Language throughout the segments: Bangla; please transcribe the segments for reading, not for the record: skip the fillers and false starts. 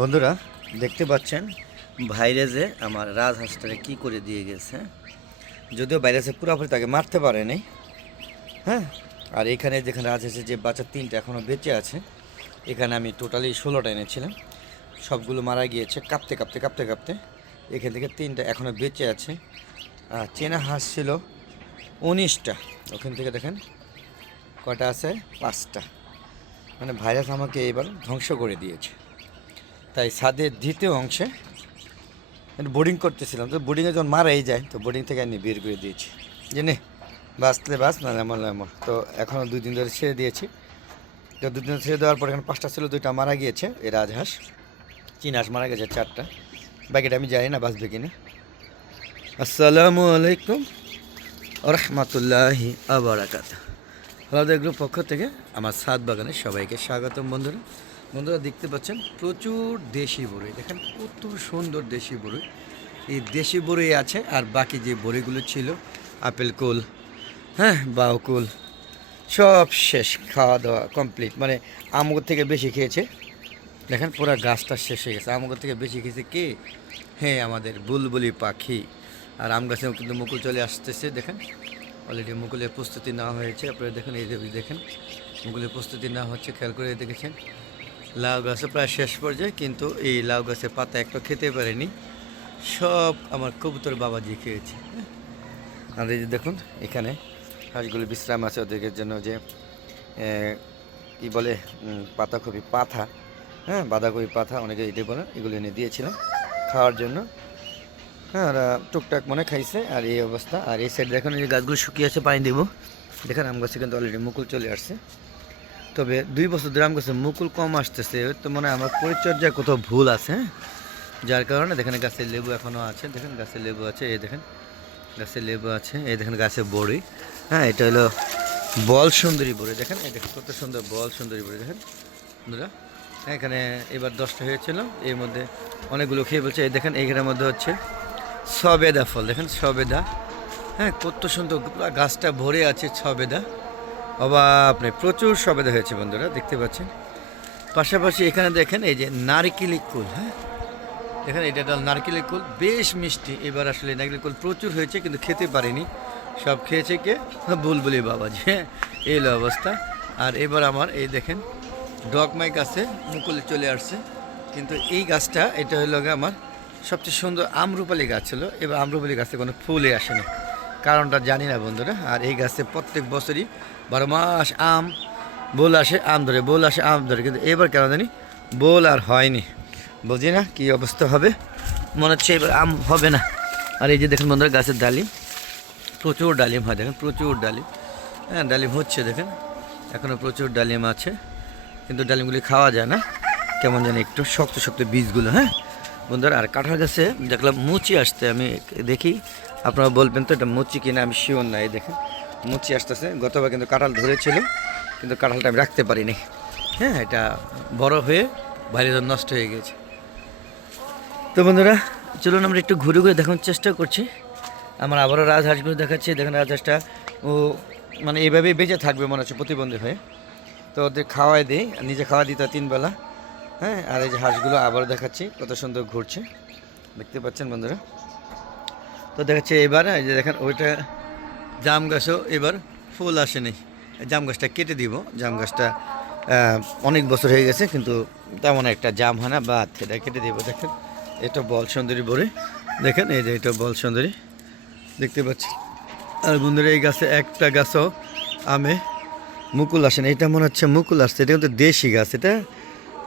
বন্ধুরা দেখতে পাচ্ছেন ভাইরাসে আমার রাজহাঁসটারে কি করে দিয়ে গেছে। যদিও ভাইরাসে পুরোপুরি তাকে মারতে পারেনি। হ্যাঁ, আর এখানে যেখানে রাজহাঁসের যে বাচ্চা তিনটা এখনও বেঁচে আছে, এখানে আমি টোটালি 16টা এনেছিলাম, সবগুলো মারা গিয়েছে কাঁপতে কাঁপতে কাঁপতে কাঁপতে। এখান থেকে তিনটা এখনও বেঁচে আছে। আর চেনা হাঁস ছিল 19টা, ওখান থেকে দেখেন কয়টা আছে, 5টা। মানে ভাইরাস আমাকে এবার ধ্বংস করে দিয়েছে। তাই ছাদের দ্বিতীয় অংশে বোর্ডিং করতেছিলাম, তো বোর্ডিংয়ে যখন মারাই যায় তো বোর্ডিং থেকে আমি বের করে দিয়েছি, যে নে বাঁচলে বাঁচ, না এমন এমন। তো এখনও 2 দিন ধরে ছেড়ে দিয়েছি। তো 2 দিন ছেড়ে দেওয়ার পর এখানে 5টা ছিল, 2টা মারা গিয়েছে। এই রাজহাঁস, চীন হাঁস মারা গেছে 4টা, বাকিটা আমি জানি না বাঁচবে কিনা। আসসালামু আলাইকুম রহমতুল্লাহি আবরাকাতুহু। আলাদা গ্রুপ পক্ষ থেকে আমার ছাদ বাগানে সবাইকে স্বাগতম। বন্ধুরা দেখতে পাচ্ছেন প্রচুর দেশি বড়ই, দেখেন কত সুন্দর দেশি বড়ই। এই দেশি বড়ই আছে, আর বাকি যে বড়িগুলো ছিল আপেল কুল, হ্যাঁ বাউ কুল, সব শেষ, খাওয়া দাওয়া কমপ্লিট। মানে আমগর থেকে বেশি খেয়েছে, দেখেন পুরো গাছটা শেষ হয়ে গেছে। আমগর থেকে বেশি খেয়েছে কে? হ্যাঁ, আমাদের বুলবুলি পাখি। আর আম গাছেও কিন্তু মুকুল চলে আসতেছে, দেখেন অলরেডি মুকুলের প্রস্তুতি নেওয়া হয়েছে। আপনারা দেখেন, এই দেখেন মুকুলের প্রস্তুতি নেওয়া হচ্ছে, খেয়াল করে দেখেছেন। লাউ গাছও প্রায় শেষ পর্যায়ে, কিন্তু এই লাউ গাছের পাতা একটা খেতে পারেনি, সব আমার কবুতর বাবাজি খেয়েছে। আর এই যে দেখুন এখানে হাঁসগুলো বিশ্রাম আছে ওদেরকে জন্য, যে কি বলে পাতাকপি পাতা, হ্যাঁ বাঁধাকপি পাতা অনেকে এটাই বলে, এগুলো এনে দিয়েছিলাম খাওয়ার জন্য। হ্যাঁ, আর টুকটাক মনে খাইছে। আর এই অবস্থা। আর এই সাইড দেখুন, এই যে গাছগুলো শুকিয়ে আছে, পানি দেবো। দেখেন আম গাছে কিন্তু অলরেডি মুকুল চলে আসছে। তবে 2 বছর ধরে আম গাছে মুকুল কম আসতেছে, তো মনে হয় আমার পরিচর্যায় কোথাও ভুল আছে, যার কারণে দেখেন গাছের লেবু এখনও আছে। দেখেন গাছের লেবু আছে, এই দেখেন গাছের লেবু আছে, এই দেখেন গাছের বড়ি। হ্যাঁ, এটা হলো বল সুন্দরী বড়ি, দেখেন এই দেখেন কত সুন্দর বল সুন্দরী বড়ি। দেখেন বন্ধুরা, এখানে এবার 10টা হয়েছিল, এর মধ্যে অনেকগুলো খেয়ে বলছে। এই দেখেন এইখানের মধ্যে হচ্ছে সবেদা ফল, দেখেন সবেদা। হ্যাঁ, কত সুন্দর পুরো গাছটা ভরে আছে সবেদা। অবাক নেই, প্রচুর সবেদা হয়েছে বন্ধুরা, দেখতে পাচ্ছেন। পাশাপাশি এখানে দেখেন এই যে নারকেলি কুল, হ্যাঁ দেখেন এটা নারকেলি কুল, বেশ মিষ্টি। এবার আসলে নারকেলি কুল প্রচুর হয়েছে, কিন্তু খেতে পারিনি, সব খেয়েছে কে? বুলবুলি বাবাজি। হ্যাঁ, এই হলো অবস্থা। আর এবার আমার এই দেখেন ডগমাই গাছে মুকুল চলে আসছে, কিন্তু এই গাছটা এটা হলো আমার সবচেয়ে সুন্দর আমরুপালি গাছ ছিল। এবার আমরুপালি গাছে কোনো ফুলে আসেনি, কারণটা জানি না বন্ধুরা। আর এই গাছে প্রত্যেক বছরই 12 মাস আম বোল আসে, আম ধরে, বোল আসে আম ধরে, কিন্তু এবার কেন জানি বোল আর হয়নি। বুঝি না কী অবস্থা হবে, মনে হচ্ছে এবার আম হবে না। আর এই যে দেখেন বন্ধুরা গাছের ডালিম, প্রচুর ডালিম হয়, দেখেন প্রচুর ডালিম। হ্যাঁ, ডালিম হচ্ছে, দেখেন এখনও প্রচুর ডালিম আছে, কিন্তু ডালিমগুলি খাওয়া যায় না, কেমন জানি একটু শক্ত শক্ত বীজগুলো। হ্যাঁ বন্ধুরা, আর কাঁঠাল গাছে দেখলাম মুচি আসতে, আমি দেখি আপনারা বলবেন তো এটা মুচি কিনা, আমি শিওর না। এই দেখেন মুচি আসতেছে। গতবার কিন্তু কাঁঠাল ধরেছিল, কিন্তু কাঁঠালটা আমি রাখতে পারিনি। হ্যাঁ, এটা বড় হয়ে বাইরে নষ্ট হয়ে গেছে। তো বন্ধুরা চলুন আমরা একটু ঘুরে ঘুরে দেখানোর চেষ্টা করছি। আমার আবারও রাজহাঁসগুলো দেখাচ্ছি, দেখেন রাজহাঁসটা ও মানে এইভাবেই বেঁচে থাকবে মনে হচ্ছে প্রতিবন্ধী হয়ে। তো ওদের খাওয়াই দিই, নিজে খাওয়া দিতে 3 বেলা। হ্যাঁ, আর এই যে হাঁসগুলো আবারও দেখাচ্ছি, কত সুন্দর ঘুরছে, দেখতে পাচ্ছেন বন্ধুরা। তো দেখাচ্ছে এবার এই যে দেখেন ওইটা জাম গাছও এবার ফুল আসেনি, জাম গাছটা কেটে দিব। জাম গাছটা অনেক বছর হয়ে গেছে, কিন্তু তেমন একটা জাম হয় না, বা এটা কেটে দিব। দেখেন এটা বল সুন্দরী বড়ি, দেখেন এই যে এটা বল সুন্দরী, দেখতে পাচ্ছি। আর বন্ধুরা এই গাছে একটা গাছও আমে মুকুল আসে না, এটা মনে হচ্ছে মুকুল আসছে। এটা কিন্তু দেশি গাছ, এটা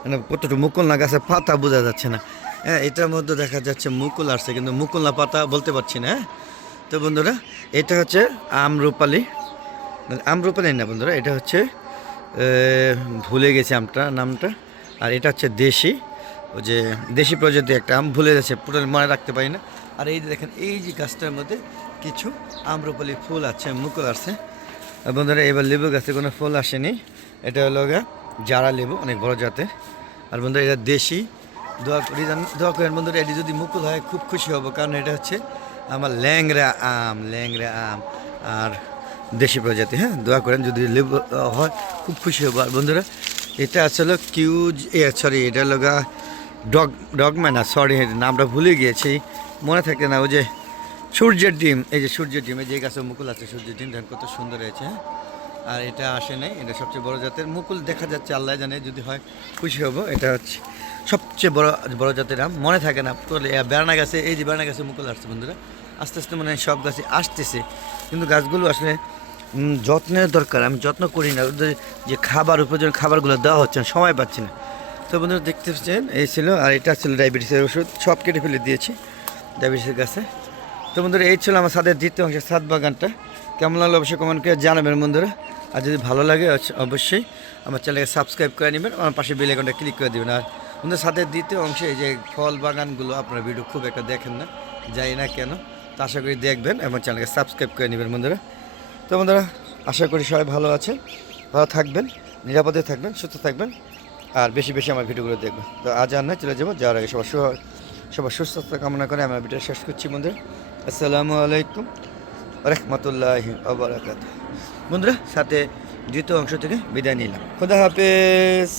মানে কতটুকু মুকুল না, গাছের পাতা বোঝা যাচ্ছে না। হ্যাঁ, এটার মধ্যে দেখা যাচ্ছে মুকুল আসছে, কিন্তু মুকুল না পাতা বলতে পারছি না। তো বন্ধুরা এটা হচ্ছে আমরুপালি, আমরুপালি না বন্ধুরা, এটা হচ্ছে ভুলে গেছি আমটা নামটা। আর এটা হচ্ছে দেশি, ওই যে দেশি প্রজাতি একটা আম, ভুলে যাচ্ছে, পুরো মনে রাখতে পারি না। আর এই যে দেখেন এই যে গাছটার মধ্যে কিছু আমরুপালি ফুল আছে, মুকুল আসছে। বন্ধুরা এবার লেবু গাছে কোনো ফুল আসেনি, এটা হলো জারা লেবু, অনেক বড় জাতের। আর বন্ধুরা এটা দেশি, দোয়া করেন বন্ধুরা, এটি যদি মুকুল হয় খুব খুশি হব, কারণ এটা হচ্ছে আমার ল্যাংরা আম আর দেশি প্রজাতি। হ্যাঁ, দোয়া করেন যদি লেবু হয় খুব খুশি হব। আর বন্ধুরা এটা আসলে কিউজ, সরি এটা হলো ডগ ডগম্যান না, সরি নামটা ভুলে গিয়েছি, মনে থাকে না। ওই যে সূর্যের ডিম, এই যে সূর্যের ডিম, এই যে গাছে মুকুল আছে সূর্যের ডিম, দেখেন কত সুন্দর হয়েছে, হ্যাঁ। আর এটা আসে নাই, এটা সবচেয়ে বড় জাতের মুকুল দেখা যাচ্ছে, আল্লাহ জানে, যদি হয় খুশি হব। এটা হচ্ছে সবচেয়ে বড় বড় জাতের আম, মনে থাকে না। বেড়ানা গাছে, এই যে বেড়ানা গাছে মুকুল আসছে বন্ধুরা, আস্তে আস্তে মনে হয় সব গাছে আসতেছে, কিন্তু গাছগুলো আসলে যত্নের দরকার। আমি যত্ন করি না, ওদের যে খাবার উপযোগী খাবারগুলো দেওয়া হচ্ছে না, সময় পাচ্ছি না। তো বন্ধুরা দেখতে পাচ্ছেন এই ছিল, আর এটা ছিল ডায়াবেটিসের ওষুধ, সব কেটে ফেলে দিয়েছি ডায়াবেটিসের গাছে। তো বন্ধুরা এই ছিল আমার ছাদের দ্বিতীয় অংশের ছাদ বাগানটা। কেমন লাগলো অবশ্যই কমেন্ট করে জানাবেন বন্ধুরা। আর যদি ভালো লাগে অবশ্যই আমার চ্যানেলকে সাবস্ক্রাইব করে নেবেন, আমার পাশে বেল আইকনটা ক্লিক করে দেবেন। আর বন্ধুরা ছাদের দ্বিতীয় অংশে এই যে ফল বাগানগুলো আপনারা ভিডিও খুব একটা দেখেন না, জানি না কেন, তো আশা করি দেখবেন এবং চ্যানেলকে সাবস্ক্রাইব করে নেবেন বন্ধুরা। তো বন্ধুরা আশা করি সবাই ভালো আছেন, ভালো থাকবেন, নিরাপদে থাকবেন, সুস্থ থাকবেন, আর বেশি বেশি আমার ভিডিওগুলো দেখবেন। তো আজ আর নয়, চলে যাবো, যাওয়ার আগে সবার সুস্থতা কামনা করে আমার ভিডিও শেষ করছি বন্ধুরা। আসসালামু আলাইকুম রহমতুল্লাহি ওয়া বারাকাতুহু। বন্ধুরা সাথে দ্বিতীয় অংশ থেকে বিদায় নিলাম। খোদা হাফেজ।